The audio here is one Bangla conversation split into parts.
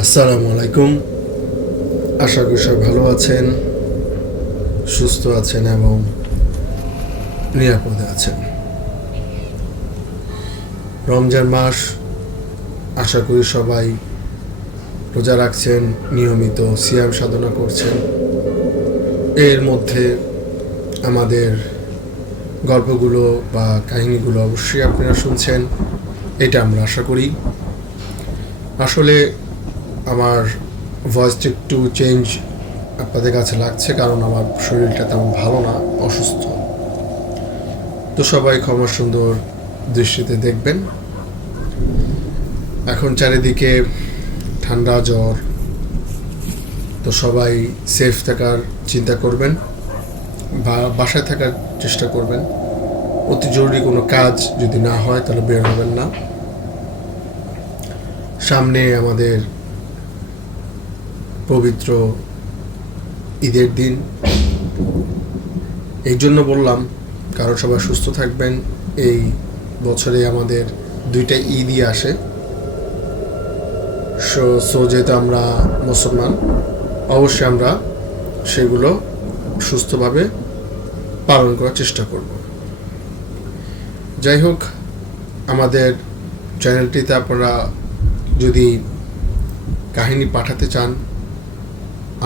আসসালামু আলাইকুম। আশা করি সবাই ভালো আছেন, সুস্থ আছেন এবং নিরাপদে আছেন। রমজান মাস, আশা করি সবাই রোজা রাখছেন, নিয়মিত সিয়াম সাধনা করছেন। এর মধ্যে আমাদের গল্পগুলো বা কাহিনীগুলো অবশ্যই আপনারা শুনছেন, এটা আমরা আশা করি। আসলে আমার ভয়েসটা একটু চেঞ্জ আপনাদের কাছে লাগছে, কারণ আমার শরীরটা তেমন ভালো না, অসুস্থ। তো সবাই ক্ষমা সুন্দর দৃষ্টিতে দেখবেন। এখন চারিদিকে ঠান্ডা, জ্বর, তো সবাই সেফ থাকার চিন্তা করবেন বা বাসায় থাকার চেষ্টা করবেন। অতি জরুরি কোনো কাজ যদি না হয় তাহলে বের হবেন না। সামনে আমাদের পবিত্র ঈদের দিন, এই জন্য বললাম, কারণ সবাই সুস্থ থাকবেন। এই বছরে আমাদের 2টা ঈদই আসে। সো যেহেতু আমরা মুসলমান, অবশ্যই আমরা সেগুলো সুস্থভাবে পালন করার চেষ্টা করব। যাই হোক, আমাদের চ্যানেলটিতে আপনারা যদি কাহিনী পাঠাতে চান,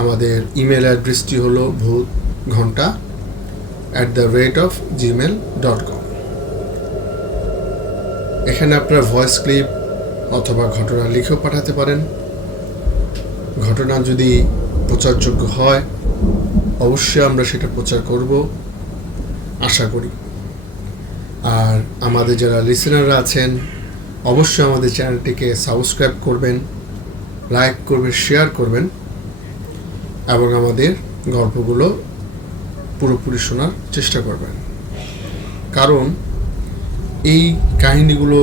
আমাদের ইমেল অ্যাড্রেসটি হলো bhuthghanta@gmail.com। এখানে আপনার ভয়েস ক্লিপ অথবা ঘটনা লিখেও পাঠাতে পারেন। ঘটনা যদি প্রচারযোগ্য হয়, অবশ্যই আমরা সেটা প্রচার করব, আশা করি। আর আমাদের যারা লিসেনাররা আছেন, অবশ্যই আমাদের চ্যানেলটিকে সাবস্ক্রাইব করবেন, লাইক করবেন, শেয়ার করবেন এবং আমাদের গল্পগুলো পুরোপুরি শোনার চেষ্টা করবেন। কারণ এই কাহিনীগুলো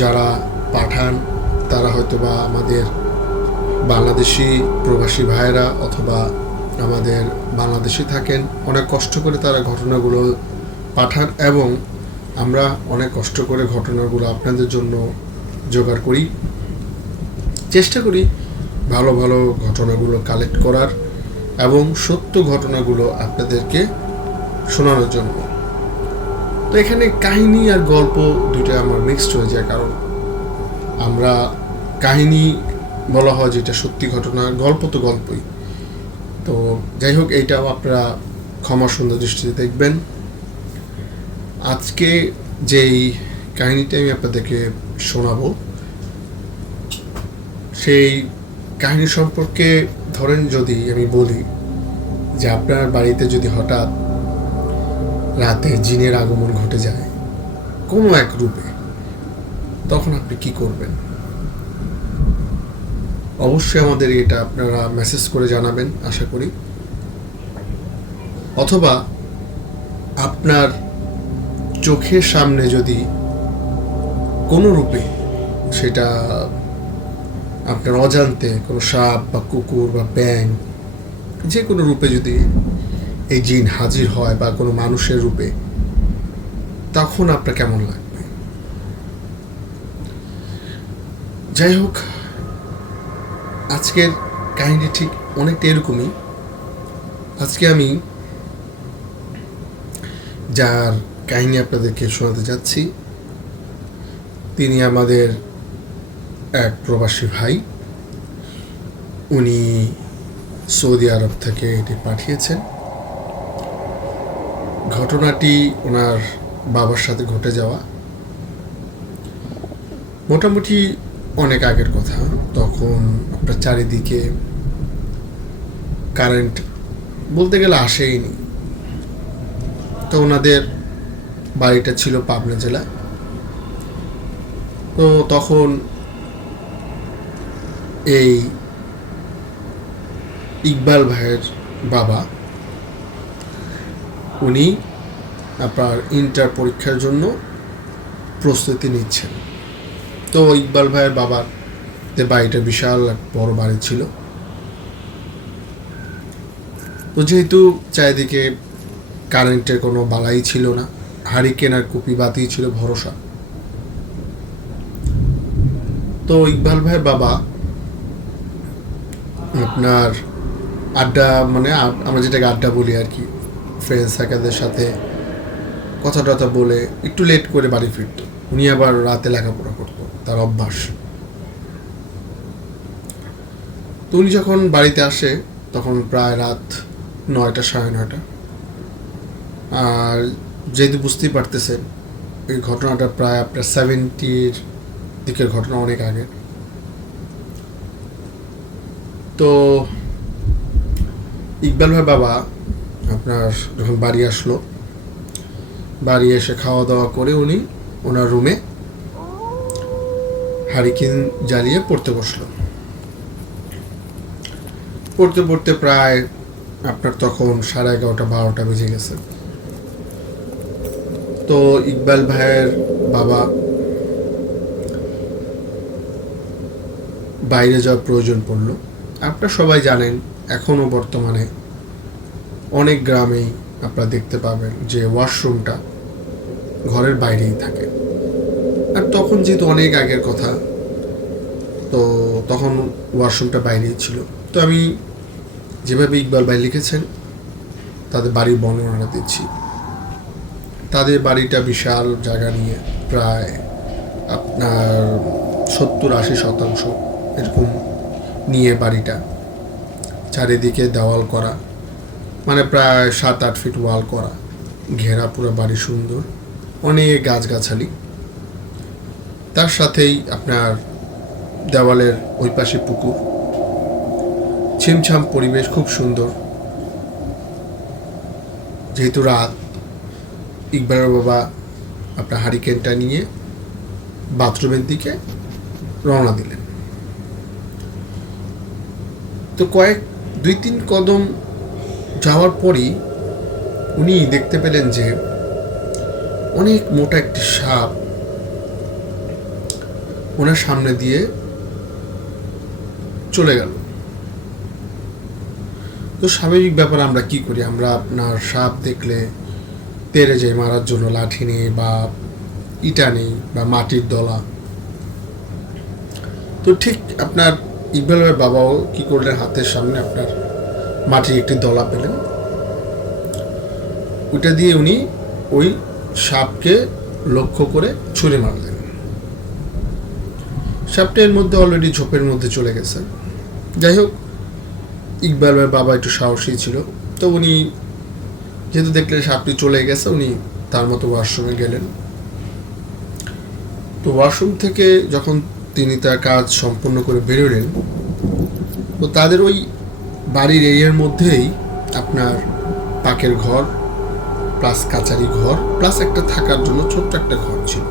যারা পাঠান, তারা হয়তো বা আমাদের বাংলাদেশি প্রবাসী ভাইয়েরা অথবা আমাদের বাংলাদেশে থাকেন। অনেক কষ্ট করে তারা ঘটনাগুলো পাঠান এবং আমরা অনেক কষ্ট করে ঘটনাগুলো আপনাদের জন্য জোগাড় করি, চেষ্টা করি ভালো ভালো ঘটনাগুলো কালেক্ট করার এবং সত্য ঘটনাগুলো আপনাদেরকে শোনানোর জন্য। তো এখানে কাহিনী আর গল্প দুইটা আমার মিক্সড হয়ে যায়, কারণ আমরা কাহিনী বলা হয় যেটা সত্যি ঘটনা, গল্প তো গল্পই। তো যাই হোক, এইটাও আপনারা ক্ষমা সুন্দর দৃষ্টিতে দেখবেন। আজকে যেই কাহিনীটা আমি আপনাদেরকে শোনাবো, সেই কাহিনী সম্পর্কে ধরেন যদি আমি বলি যে আপনার বাড়িতে যদি হঠাৎ রাতে জিনের আগমন ঘটে যায় কোনো এক রূপে, তখন আপনি কি করবেন? অবশ্যই আমাদের এটা আপনারা মেসেজ করে জানাবেন, আশা করি। অথবা আপনার চোখের সামনে যদি কোনো রূপে, সেটা আপনার অজান্তে কোনো সাপ বা কুকুর বা ব্যাঙ, যে কোনো রূপে যদি এই জিন হাজির হয় বা কোনো মানুষের রূপে, তখন আপনার কেমন লাগবে? যাই হোক, আজকের কাহিনী ঠিক অনেকটা এরকমই। আজকে আমি যার কাহিনী আপনাদেরকে শোনাতে যাচ্ছি, তিনি আমাদের এক প্রবাসী ভাই। উনি সৌদি আরব থেকে এটি পাঠিয়েছেন। ঘটনাটি ওনার বাবার সাথে ঘটে যাওয়া, মোটামুটি অনেক আগের কথা। তখন আপনার চারিদিকে কারেন্ট বলতে গেলে আসেইনি। তো ওনাদের বাড়িটা ছিল পাবনা জেলায়। তো তখন এই ইকবাল ভাইয়ের বাবা, উনি আপনার ইন্টার পরীক্ষার জন্য প্রস্তুতি নিচ্ছেন। তো ইকবাল ভাইয়ের বাবার বাড়িটা বিশাল এক বড় বাড়ি ছিল। তো যেহেতু চারিদিকে কারেন্টের কোনো বালাই ছিল না, হারিকেন আর কুপি বাতি ছিল ভরসা। তো ইকবাল ভাইয়ের বাবা আপনার আড্ডা, মানে আমরা যেটাকে আড্ডা বলি আর কি, ফ্রেন্ডস সার্কেলদের সাথে কথা টথা বলে একটু লেট করে বাড়ি ফিরত। উনি আবার রাতে লেখাপড়া করতো, তার অভ্যাস। তো উনি যখন বাড়িতে আসে তখন প্রায় রাত 9টা, 9:30। আর যেহেতু বুঝতেই পারতেছেন এই ঘটনাটা প্রায় আপনার 70-র দিকের ঘটনা, অনেক আগে। তো ইকবাল ভাই বাবা আপনার যখন বাড়ি আসলো, বাড়ি এসে খাওয়া দাওয়া করে উনি ওনার রুমে হারিকেন জ্বালিয়ে পড়তে বসলো। পড়তে পড়তে প্রায় আপনার তখন 11:30, 12টা বেজে গেছে। তো ইকবাল ভাইয়ের বাবা বাইরে যাওয়ার প্রয়োজন পড়লো। আপনারা সবাই জানেন এখনও বর্তমানে অনেক গ্রামেই আপনারা দেখতে পাবেন যে ওয়াশরুমটা ঘরের বাইরেই থাকে। আর তখন যেহেতু অনেক আগের কথা, তো তখন ওয়াশরুমটা বাইরেই ছিল। তো আমি যেভাবে ইকবাল ভাই লিখেছেন তাদের বাড়ির বর্ণনা দিচ্ছি। তাদের বাড়িটা বিশাল জায়গা নিয়ে, প্রায় আপনার 70-80% এরকম নিয়ে বাড়িটা, চারিদিকে দেওয়াল করা, মানে প্রায় 7-8 ফিট ওয়াল করা, ঘেরা পুরো বাড়ি, সুন্দর, অনেক গাছগাছালি। তার সাথেই আপনার দেওয়ালের ওই পাশে পুকুর, ছিমছাম পরিবেশ, খুব সুন্দর। যেহেতু রাত, ইকবালের বাবা আপনার হারিকেনটা নিয়ে বাথরুমের দিকে রওনা দিলেন। তো 2-3 কদম যাওয়ার পরই উনি দেখতে পেলেন যে অনেক মোটা একটি সাপ ওনার সামনে দিয়ে চলে গেল। তো স্বাভাবিক ব্যাপার, আমরা কি করি, আমরা আপনার সাপ দেখলে তেড়ে যাই মারার জন্য, লাঠি নেই বা ইটা নেই বা মাটির দলা। তো ঠিক আপনার ইকবালের বাবাও কি করলেন, হাতের সামনে আপনার মাটির একটি দলা পেলেন, ওইটা দিয়ে উনি ওই সাপকে লক্ষ্য করে ছুঁড়ে মারলেন। সাপটা এর মধ্যে অলরেডি ঝোপের মধ্যে চলে গেছে। যাই হোক, ইকবালের বাবা একটু সাহসী ছিল, তো উনি যেহেতু দেখলেন সাপটি চলে গেছে, উনি তার মতো ওয়াশরুমে গেলেন। তো ওয়াশরুম থেকে যখন তিনি তার কাজ সম্পন্ন করে বেরোলেন, তো তাদের ওই বাড়ির এরিয়ার মধ্যেই আপনার পাকের ঘর প্লাস কাচারি ঘর প্লাস একটা থাকার জন্য ছোট্ট একটা ঘর ছিল।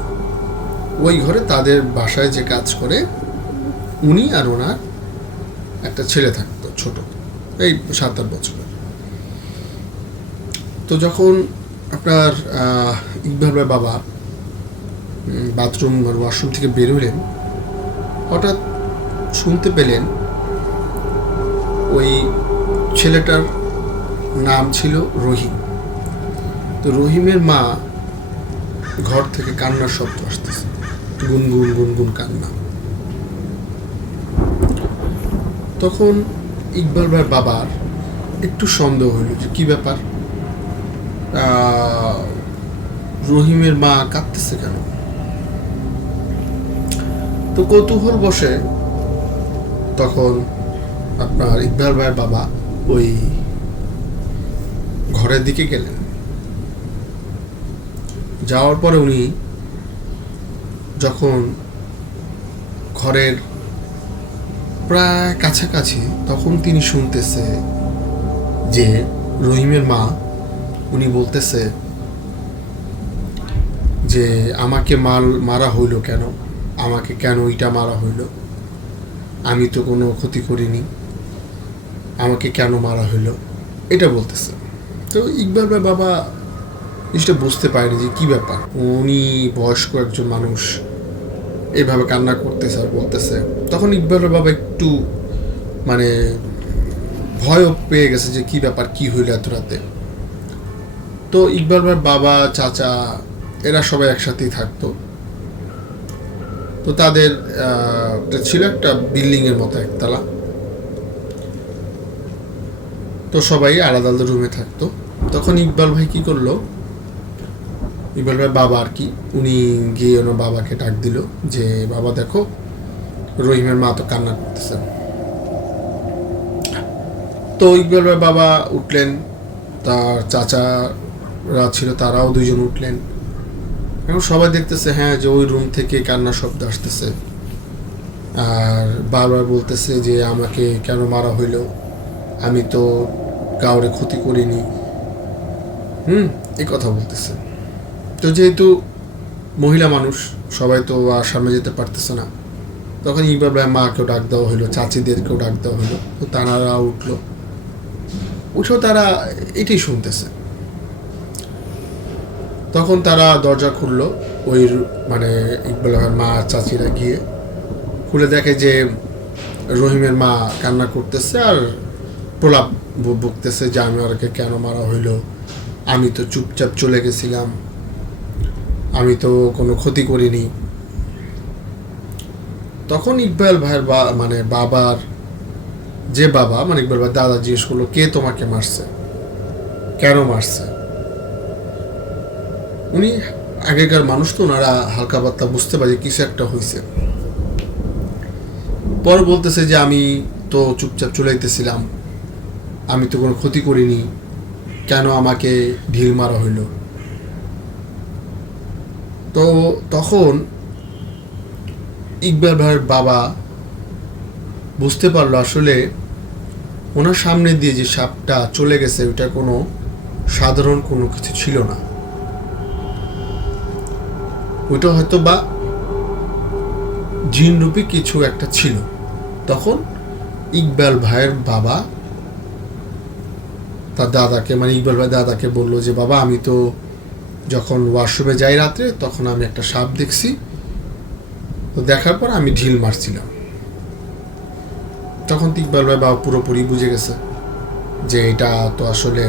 ওই ঘরে তাদের বাসায় যে কাজ করে উনি আর ওনার একটা ছেলে থাকতো, ছোট, এই 7-8 বছরের। তো যখন আপনার ইকবাল ভাই বাবা বাথরুম আর ওয়াশরুম থেকে বেরোলেন, হঠাৎ শুনতে পেলেন ওই ছেলেটার নাম ছিল রহিম। তো রহিমের মা ঘর থেকে কান্নার শব্দ আসতেছে, গুনগুন গুনগুন কান্না। তখন ইকবাল ভাইয়ের বাবার একটু সন্দেহ হইল যে কি ব্যাপার, রহিমের মা কাঁদতেছে কেন। তো কৌতূহল বসে তখন আপনার ইকবাল ভাইয়ের বাবা ওই ঘরের দিকে গেলেন। যাওয়ার পরে উনি যখন ঘরের প্রায় কাছাকাছি, তখন তিনি শুনতেছে যে রহিমের মা উনি বলতেছে যে আমাকে মারা হইল কেন, আমাকে কেন ওইটা মারা হইল, আমি তো কোনো ক্ষতি করিনি, আমাকে কেন মারা হইল, এটা বলতেছে। তো ইকবাল ভাই বাবা জিনিসটা বুঝতে পারেনি যে কী ব্যাপার, উনি বয়স্ক একজন মানুষ এইভাবে কান্না করতেছে আর বলতেছে। তখন ইকবালের বাবা একটু মানে ভয়ও পেয়ে গেছে যে কী ব্যাপার, কী হইল এত রাতে। তো ইকবাল ভাইয়ের বাবা, চাচা, এরা সবাই একসাথেই থাকতো। তো তাদের ছিল একটা বিল্ডিংয়ের মতো একতলা। তো সবাই আলাদা আলাদা রুমে থাকতো। তখন ইকবাল ভাই কি করলো, ইকবাল ভাই বাবা আর কি, উনি গিয়ে ওনার বাবাকে ডাক দিল যে বাবা দেখো রহিমের মা তো কান্না করতেছে। তো ইকবাল ভাই বাবা উঠলেন, তার চাচারা ছিল তারাও দুইজন উঠলেন। এখন সবাই দেখতেছে হ্যাঁ যে ওই রুম থেকে কান্নার শব্দ আসতেছে, আর বারবার বলতেছে যে আমাকে কেন মারা হইল, আমি তো কাউরে ক্ষতি করিনি, এই কথা বলতেছে। তো যেহেতু মহিলা মানুষ সবাই তো আর সামনে যেতে পারতেছে না, তখন ইকবাল ভাই মাকেও ডাক দেওয়া হইলো, চাচিদেরকেও ডাক দেওয়া হইলো। তো তারা উঠলো, উঠেও তারা এটাই শুনতেছে। তখন তারা দরজা খুললো, ওই মানে ইকবাল ভাইয়ের মা চাচিরা গিয়ে খুলে দেখে যে রহিমের মা কান্না করতেছে আর প্রলাপ বকতেছে যে আমি ওকে কেন মারা হইলো, আমি তো চুপচাপ চলে গেছিলাম, আমি তো কোনো ক্ষতি করিনি। তখন ইকবাল ভাইয়ের মানে বাবার যে বাবা মানে ইকবাল ভাইয়ের দাদা জিজ্ঞেস করলো কে তোমাকে মারছে, কেন মারছে। উনি আগেকার মানুষ তো, ওনারা হালকা পাতলা বুঝতে পারে কিছু একটা হয়েছে। পর বলতেছে যে আমি তো চুপচাপ চলে যেতেছিলাম, আমি তো কোনো ক্ষতি করিনি, কেন আমাকে ঢিল মারা হইল। তো তখন ইকবাল ভাইয়ের বাবা বুঝতে পারলো আসলে ওনার সামনে দিয়ে যে সাপটা চলে গেছে ওইটা কোনো সাধারণ কোনো কিছু ছিল না, ওইটা হয়তো বা জিনরূপী কিছু একটা ছিল। তখন ইকবাল ভাইয়ের বাবা তার দাদাকে মানে ইকবাল ভাই দাদাকে বললো যে বাবা আমি তো যখন ওয়াশরুমে যাই রাত্রে তখন আমি একটা সাপ দেখছি, তো দেখার পর আমি ঢিল মারছিলাম। তখন ইকবাল ভাই বাবা পুরোপুরি বুঝে গেছে যে এটা তো আসলে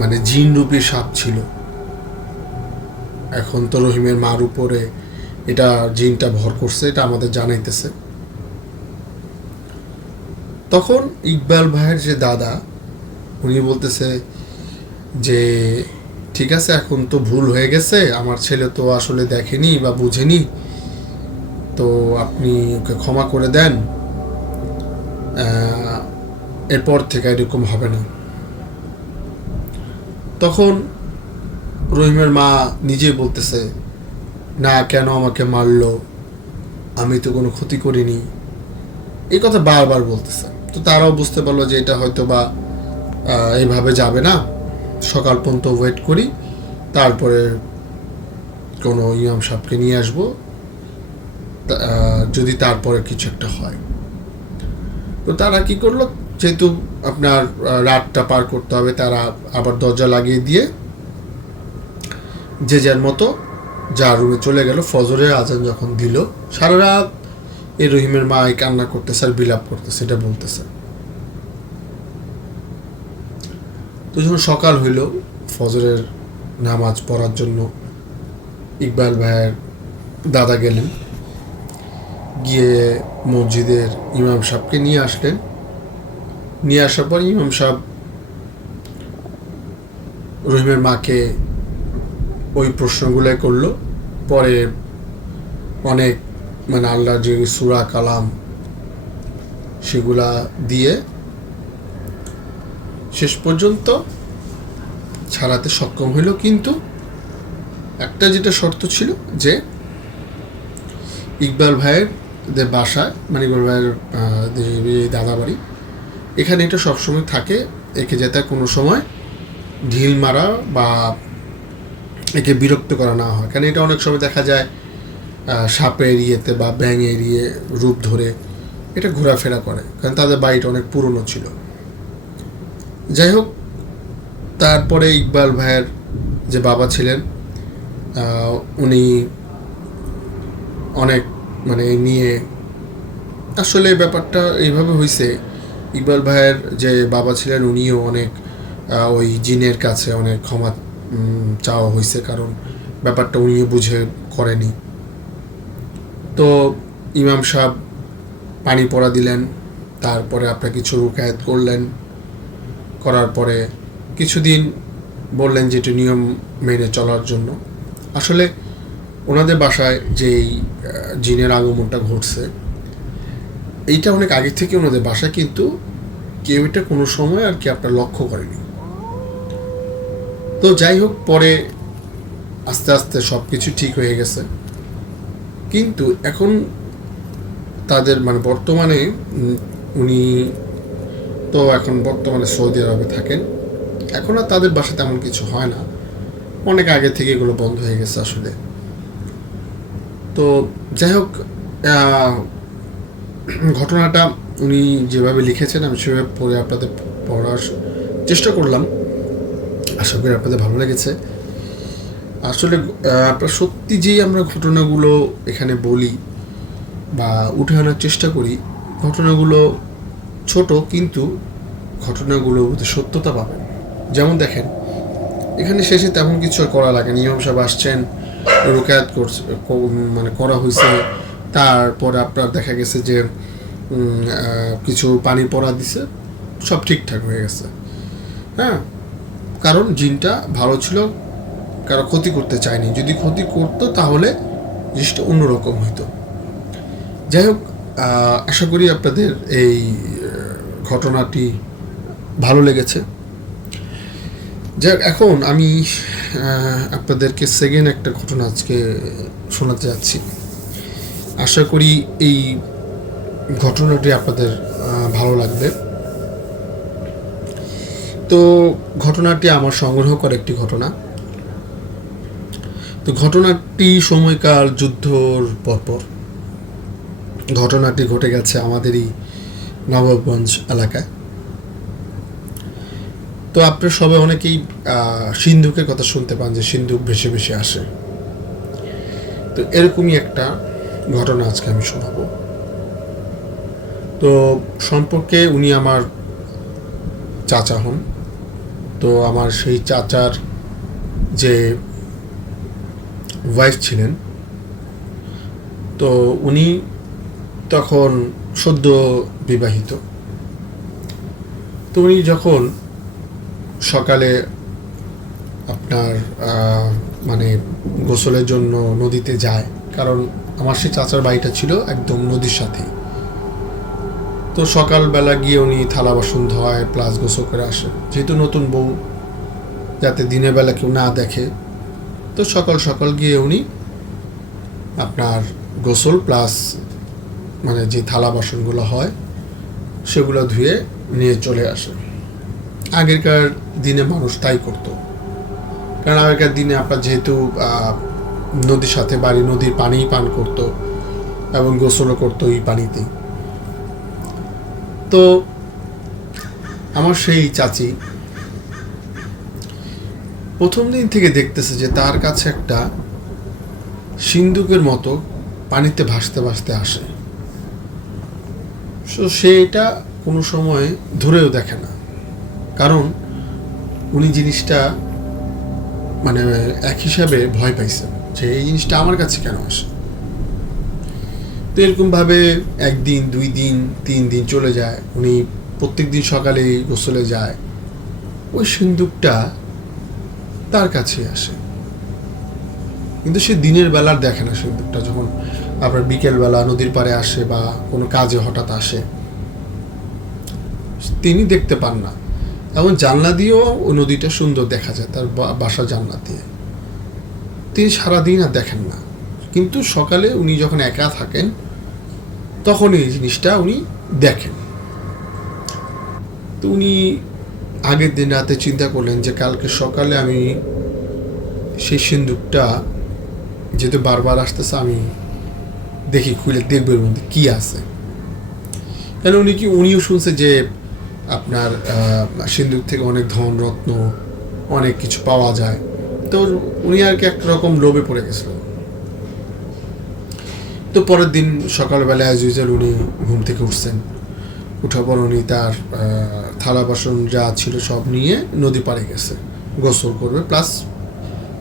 মানে জিনরূপী সাপ ছিল। এখন তো রহিমের মার উপরে এটা জিনটা ভর করছে, এটা আমাদের জানাইতেছে। তখন ইকবাল ভাইয়ের যে দাদা উনি বলতেছে যে ঠিক আছে এখন তো ভুল হয়ে গেছে, আমার ছেলে তো আসলে দেখেনি বা বুঝেনি, তো আপনি ওকে ক্ষমা করে দেন, এরপর থেকে এরকম হবে না। তখন রহিমের মা নিজেই বলতেছে না কেন আমাকে মারলো, আমি তো কোনো ক্ষতি করিনি, এই কথা বারবার বলতেছে। তো তারাও বুঝতে পারলো যে এটা হয়তো বা এইভাবে যাবে না, সকাল পর্যন্ত ওয়েট করি, তারপরে কোনো ইমাম সাহেবকে নিয়ে আসবো, যদি তারপরে কিছু একটা হয়। তো তারা কি করলো, যেহেতু আপনার রাতটা পার করতে হবে, তারা আবার দরজা লাগিয়ে দিয়ে যে যার মতো যার রুমে চলে গেল। ফজরের আজান যখন দিল, সারা রাত এই রহিমের মা কান্না করতেছে আর বিলাপ করতেছে, এটা বলতেছে। তো যখন সকাল হইল, ফজরের নামাজ পড়ার জন্য ইকবাল ভাইয়ের দাদা গেলেন, গিয়ে মসজিদের ইমাম সাহেবকে নিয়ে আসলেন। নিয়ে আসার পর ইমাম সাহেব রহিমের মাকে ওই প্রশ্নগুলাই করলো। পরে অনেক মানে আল্লাহর যে সূরা কালাম সেগুলা দিয়ে শেষ পর্যন্ত ছাড়াতে সক্ষম হইল। কিন্তু একটা যেটা শর্ত ছিল যে ইকবাল ভাইয়ের যে বাসায় মানে ইকবাল ভাইয়ের দাদা বাড়ি, এখানে এটা সবসময় থাকে, একে যাতে কোনো সময় ঢিল মারা বা একে বিরক্ত করা না হয়। কারণ এটা অনেক সময় দেখা যায় সাপের ইয়েতে বা ব্যাঙের রূপ ধরে এটা ঘোরাফেরা করে, কারণ তাদের বাড়িটা অনেক পুরনো ছিল। যাই হোক, তারপরে ইকবাল ভাইয়ের যে বাবা ছিলেন উনি অনেক মানে নিয়ে আসলে ব্যাপারটা এইভাবে হয়েছে, ইকবাল ভাইয়ের যে বাবা ছিলেন উনিও অনেক ওই জিনের কাছে অনেক ক্ষমা চাওয়া হয়েছে, কারণ ব্যাপারটা উনিও বুঝে করেনি। তো ইমাম সাহেব পানি পড়া দিলেন, তারপরে আপনার কিছু রুকায়াত করলেন, করার পরে কিছুদিন বললেন যে এটি নিয়ম মেনে চলার জন্য। আসলে ওনাদের বাসায় যেই জিনের আগমনটা ঘটছে এইটা অনেক আগে থেকে ওনাদের বাসায়, কিন্তু কেউ এটা কোনো সময় আর কি আপনার লক্ষ্য করেনি। তো যাই হোক, পরে আস্তে আস্তে সব কিছু ঠিক হয়ে গেছে। কিন্তু এখন তাদের মানে বর্তমানে উনি তো এখন বর্তমানে সৌদি আরবে থাকেন, এখন আর তাদের বাসায় তেমন কিছু হয় না, অনেক আগে থেকে এগুলো বন্ধ হয়ে গেছে আসলে। তো যাই হোক, ঘটনাটা উনি যেভাবে লিখেছেন আমি সেভাবে পড়ে আপনাদের পড়ার চেষ্টা করলাম, আশা করি আপনাদের ভালো লেগেছে। আসলে আপনার সত্যি যেই আমরা ঘটনাগুলো এখানে বলি বা উঠে আনার চেষ্টা করি, ঘটনাগুলো ছোট কিন্তু ঘটনাগুলো সত্যতা পাবেন। যেমন দেখেন, এখানে শেষে তেমন কিছু করা লাগে, ইমাম সাহেব আসছেন, রুকায়াত করছে, মানে করা হয়েছে, তারপর আপনার দেখা গেছে যে কিছু পানি পড়া দিছে, সব ঠিকঠাক হয়ে গেছে। হ্যাঁ, কারণ জিনটা ভালো ছিল, কারো ক্ষতি করতে চায়নি, যদি ক্ষতি করতো তাহলে জিনিসটা অন্যরকম হইতো। যাই হোক, আশা করি আপনাদের এই ঘটনাটি ভালো লেগেছে। যাক, এখন আমি আপনাদেরকে সেকেন্ড একটা ঘটনা আজকে শোনাতে যাচ্ছি। আশা করি এই ঘটনাটি আপনাদের ভালো লাগবে। তো ঘটনাটি আমার সংগ্রহ করা একটি ঘটনা। তো ঘটনাটি সময়কাল যুদ্ধর পরপর ঘটনাটি ঘটে গেছে আমাদেরই নবাবগঞ্জ এলাকায়। তো আপনারা সবাই অনেকেই সিন্ধুকের কথা শুনতে পান, যে সিন্ধুক ভেসে ভেসে আসে। তো এরকমই একটা ঘটনা আজকে আমি শোনাবো। তো সম্পর্কে উনি আমার চাচা হন। তো আমার সেই চাচার যে ওয়াইফ ছিলেন, তো উনি তখন সদ্য বিবাহিত। তো উনি যখন সকালে আপনার মানে গোসলের জন্য নদীতে যায়, কারণ আমার সেই চাচার বাড়িটা ছিল একদম নদীর সাথেই। তো সকালবেলা গিয়ে উনি থালা বাসন ধোয় প্লাস গোসল করে আসে, যেহেতু নতুন বউ, যাতে দিনের বেলা কেউ না দেখে। তো সকাল সকাল গিয়ে উনি আপনার গোসল প্লাস মানে যে থালা বাসনগুলো হয় সেগুলো ধুয়ে নিয়ে চলে আসে। আগেরকার দিনে মানুষ তাই করতো, কারণ আগেরকার দিনে আপনার যেহেতু নদীর সাথে বাড়ি, নদীর পানিই পান করতো এবং গোসলও করতো এই পানিতেই। তো আমার সেই চাচি প্রথম দিন থেকে দেখতেছে যে তার কাছে একটা সিন্দুকের মতো পানিতে ভাসতে ভাসতে আসে। সে এটা কোনো সময় ধরেও দেখে না, কারণ উনি জিনিসটা মানে এক হিসাবে ভয় পাইছেন যে এই জিনিসটা আমার কাছে কেন আসে। তো এরকমভাবে একদিন, 2 দিন, 3 দিন চলে যায়। উনি প্রত্যেক দিন সকালেই গোসলে যায়, ওই সিন্দুকটা তার কাছে আসে, কিন্তু সে দিনের বেলার দেখে না সিন্দুকটা। যখন আপনার বিকেলবেলা নদীর পাড়ে আসে বা কোনো কাজে হঠাৎ আসে, তিনি দেখতে পান না। এবং জানলা দিয়েও ওই নদীটা সুন্দর দেখা যায়, তার বাসা জানলা দিয়ে। তিনি সারাদিন আর দেখেন না, কিন্তু সকালে উনি যখন একা থাকেন তখন এই জিনিসটা উনি দেখেন। তো উনি আগের দিন রাতে চিন্তা করলেন যে কালকে সকালে আমি সেই সিন্দুকটা, যেহেতু বারবার আসতেছে, আমি দেখি, খুলে দেখব এর মধ্যে কী আছে। কেন উনিও শুনছে যে আপনার সিন্দুক থেকে অনেক ধন রত্ন অনেক কিছু পাওয়া যায়। তো উনি আর কি একরকম লোভে পড়ে গেছিলেন। তো পরের দিন সকালবেলা অ্যাজ ইউজুয়াল উনি ঘুম থেকে উঠছেন, উঠার পর উনি তার থালা বাসন যা ছিল সব নিয়ে নদী পাড়ে গেছে, গোসল করবে প্লাস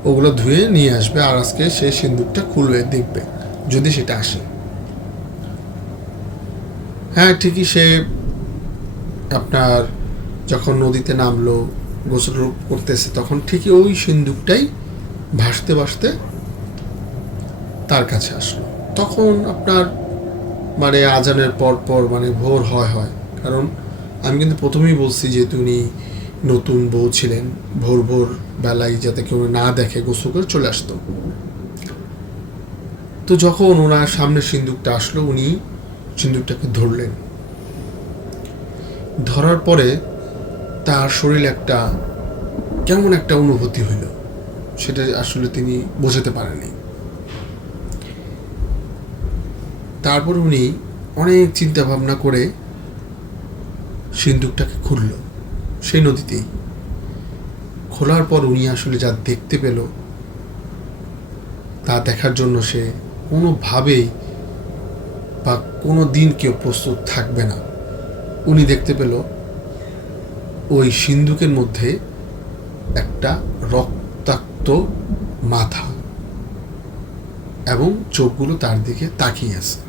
ওগুলো ধুয়ে নিয়ে আসবে, আর আজকে সে সিন্দুকটা খুলবে, দেখবে যদি সেটা আসে। হ্যাঁ, ঠিকই সে আপনার যখন নদীতে নামলো, গোসল করতেছে, তখন ঠিকই ওই সিন্দুকটাই ভাসতে ভাসতে তার কাছে আসলো। তখন আপনার মানে আজানের পর পর মানে ভোর হয়। কারণ আমি কিন্তু প্রথমেই বলছি যে উনি নতুন বউ ছিলেন, ভোর ভোর বেলায় যাতে কেউ না দেখে গোসল করে চলে আসতো। তো যখন ওনার সামনে সিন্দুকটা আসলো, উনি সিন্দুকটাকে ধরলেন। ধরার পরে তার শরীরে একটা কেমন একটা অনুভূতি হইল, সেটা আসলে তিনি বোঝাতে পারেনি। তারপর উনি অনেক চিন্তা ভাবনা করে সিন্দুকটাকে খুলল সেই নদীতেই। খোলার পর উনি আসলে যা দেখতে পেল, তা দেখার জন্য সে কোনোভাবেই বা কোনো দিন কেউ প্রস্তুত থাকবে না। উনি দেখতে পেল ওই সিন্দুকের মধ্যে একটা রক্তাক্ত মাথা এবং চোখগুলো তার দিকে তাকিয়ে আছে।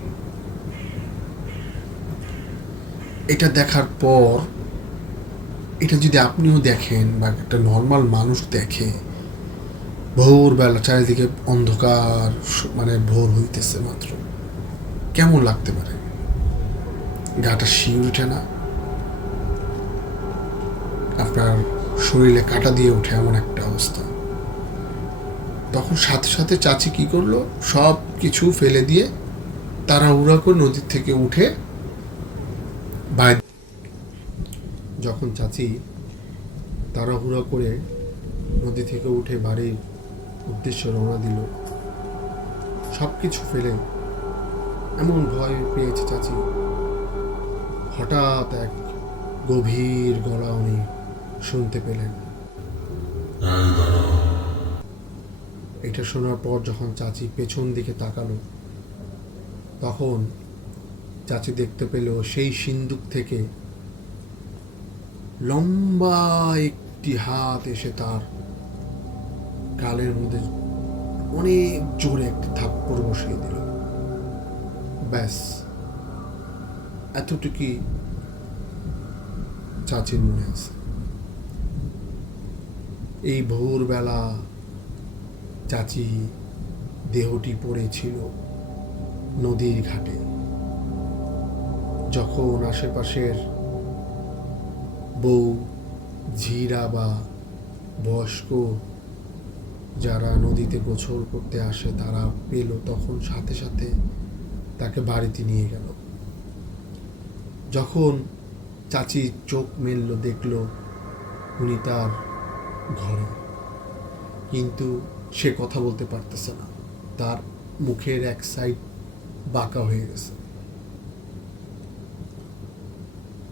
এটা দেখার পর, এটা যদি আপনিও দেখেন বা একটা নর্মাল মানুষ দেখে, ভোরবেলা চারিদিকে অন্ধকার, মানে ভোর হইতেছে মাত্র, কেমন লাগতে পারে? গাটা শিউরে ওঠে না? আপনার শরীরে কাটা দিয়ে ওঠে এমন একটা অবস্থা। তখন সাথে সাথে চাচি কি করলো, সব কিছু ফেলে দিয়ে তাড়াহুড়া করে নদীর থেকে উঠে বাইরে। যখন চাচি তাড়াহুড়া করে নদী থেকে উঠে বাড়ির উদ্দেশ্যে রওনা দিল, সব কিছু ফেলে, এমন ভয় পেয়েছে চাচি, হঠাৎ এক গভীর গলা উনি শুনতে পেলেন। এটা শোনার পর যখন চাচি পেছন দিকে তাকালো, তখন চাচি দেখতে পেল সেই সিন্দুক থেকে লম্বা একটি হাত এসে তার গালের মধ্যে অনেক জোরে একটি থাপ্পড় বসিয়ে দিল। ব্যাস, এতটুকুই চাচির মনে আছে। এই ভোরবেলা চাচি দেহটি পড়েছিল নদীর ঘাটে। যখন আশেপাশের বউ, ঝিরা বা বয়স্ক যারা নদীতে গোসল করতে আসে তারা পেল, তখন সাথে সাথে তাকে বাড়িতে নিয়ে গেল। যখন চাচি চোখ মেলল, দেখল উনি তার ঘরে, কিন্তু সে কথা বলতে পারতেছে না, তার মুখের এক সাইড বাঁকা হয়ে গেছে।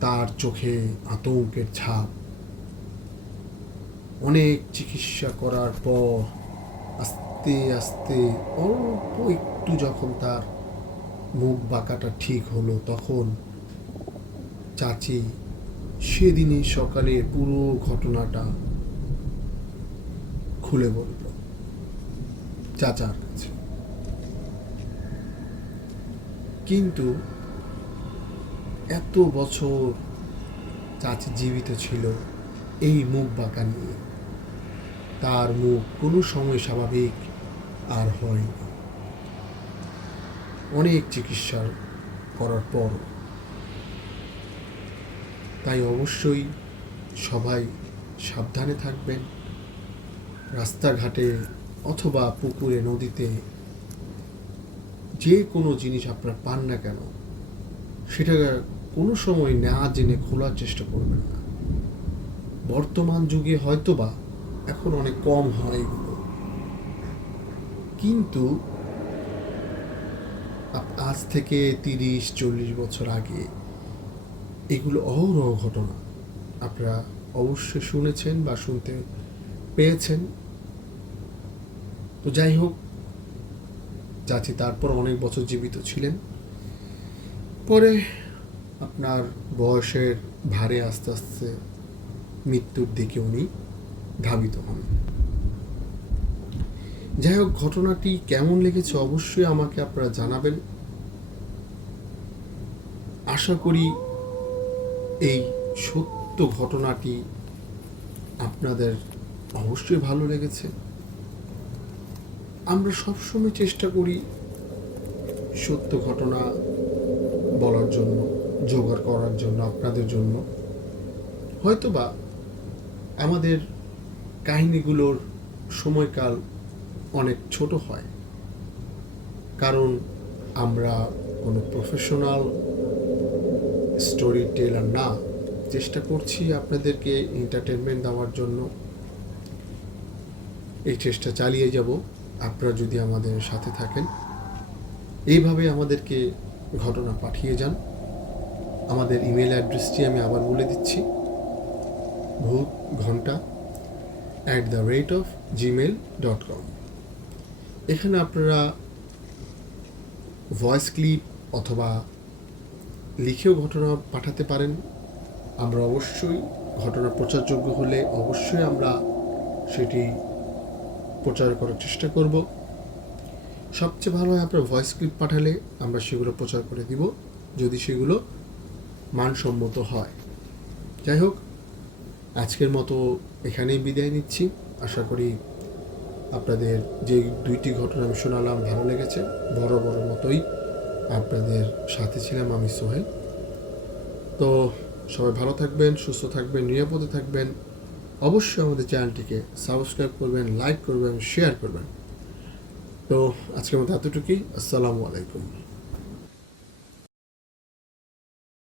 তার চোখে আতঙ্কের ছাপ। অনেক চিকিৎসা করার পর আস্তে আস্তে অল্প একটু যখন তার মুখ বাঁকাটা ঠিক হলো, তখন চাচি সেদিনই সকালে পুরো ঘটনাটা খুলে বলল চাচার কাছে। কিন্তু এত বছর চাচি জীবিত ছিল এই মুখ বাঁকা নিয়ে, তার মুখ কোনো সময় স্বাভাবিক আর হয়নি। অনেক চিকিৎসা করার পর। তাই অবশ্যই সবাই সাবধানে থাকবেন। রাস্তাঘাটে অথবা পুকুরে, নদীতে যে কোনো জিনিস আপনারা পান না কেন, সেটা কোনো সময় না জেনে খোলার চেষ্টা করবেন না। বর্তমান যুগে হয়তোবা এখন অনেক কম হয় এগুলো, কিন্তু আজ থেকে 30-40 বছর আগে এগুলো অহরহ ঘটনা আপনারা অবশ্যই শুনেছেন বা শুনতে পেয়েছেন। তো যাই হোক, চাচি তারপর অনেক বছর জীবিত ছিলেন। পরে আপনার বয়সের ভারে আস্তে আস্তে মৃত্যুর দিকে উনি ধাবিত হন। যাই হোক, ঘটনাটি কেমন লেগেছে অবশ্যই আমাকে আপনারা জানাবেন। আশা করি এই সত্য ঘটনাটি আপনাদের অবশ্যই ভালো লেগেছে। আমরা সবসময় চেষ্টা করি সত্য ঘটনা বলার জন্য, জোগাড় করার জন্য, আপনাদের জন্য। হয়তোবা আমাদের কাহিনীগুলোর সময়কাল অনেক ছোট হয়, কারণ আমরা কোনো প্রফেশনাল স্টোরি টেলার না। চেষ্টা করছি আপনাদেরকে এন্টারটেনমেন্ট দেওয়ার জন্য। এই চেষ্টা চালিয়ে যাব আপনারা যদি আমাদের সাথে থাকেন। এইভাবে আমাদেরকে ঘটনা পাঠিয়ে যান। আমাদের ইমেল অ্যাড্রেসটি আমি আবার বলে দিচ্ছি, bhutghonta@gmail.com। এখানে আপনারা ভয়েস ক্লিপ অথবা লিখেও ঘটনা পাঠাতে পারেন। আমরা অবশ্যই ঘটনা প্রচারযোগ্য হলে অবশ্যই আমরা সেটি প্রচার করার চেষ্টা করব। সবচেয়ে ভালো হয় আপনার ভয়েস ক্লিপ পাঠালে আমরা সেগুলো প্রচার করে দিব, যদি সেগুলো মানসম্মত হয়। যাই হোক, আজকের মতো এখানেই বিদায় নিচ্ছি। আশা করি আপনাদের যে 2টি ঘটনা আমি শোনালাম ভালো লেগেছে। বড় মতোই আপনাদের সাথে ছিলাম আমি সোহেল। তো সবাই ভালো থাকবেন, সুস্থ থাকবেন, নিরাপদে থাকবেন। অবশ্যই আমাদের চ্যানেলটিকে সাবস্ক্রাইব করবেন, লাইক করবেন, শেয়ার করবেন। তো আজকের মতো এতটুকুই। আসসালামু আলাইকুম।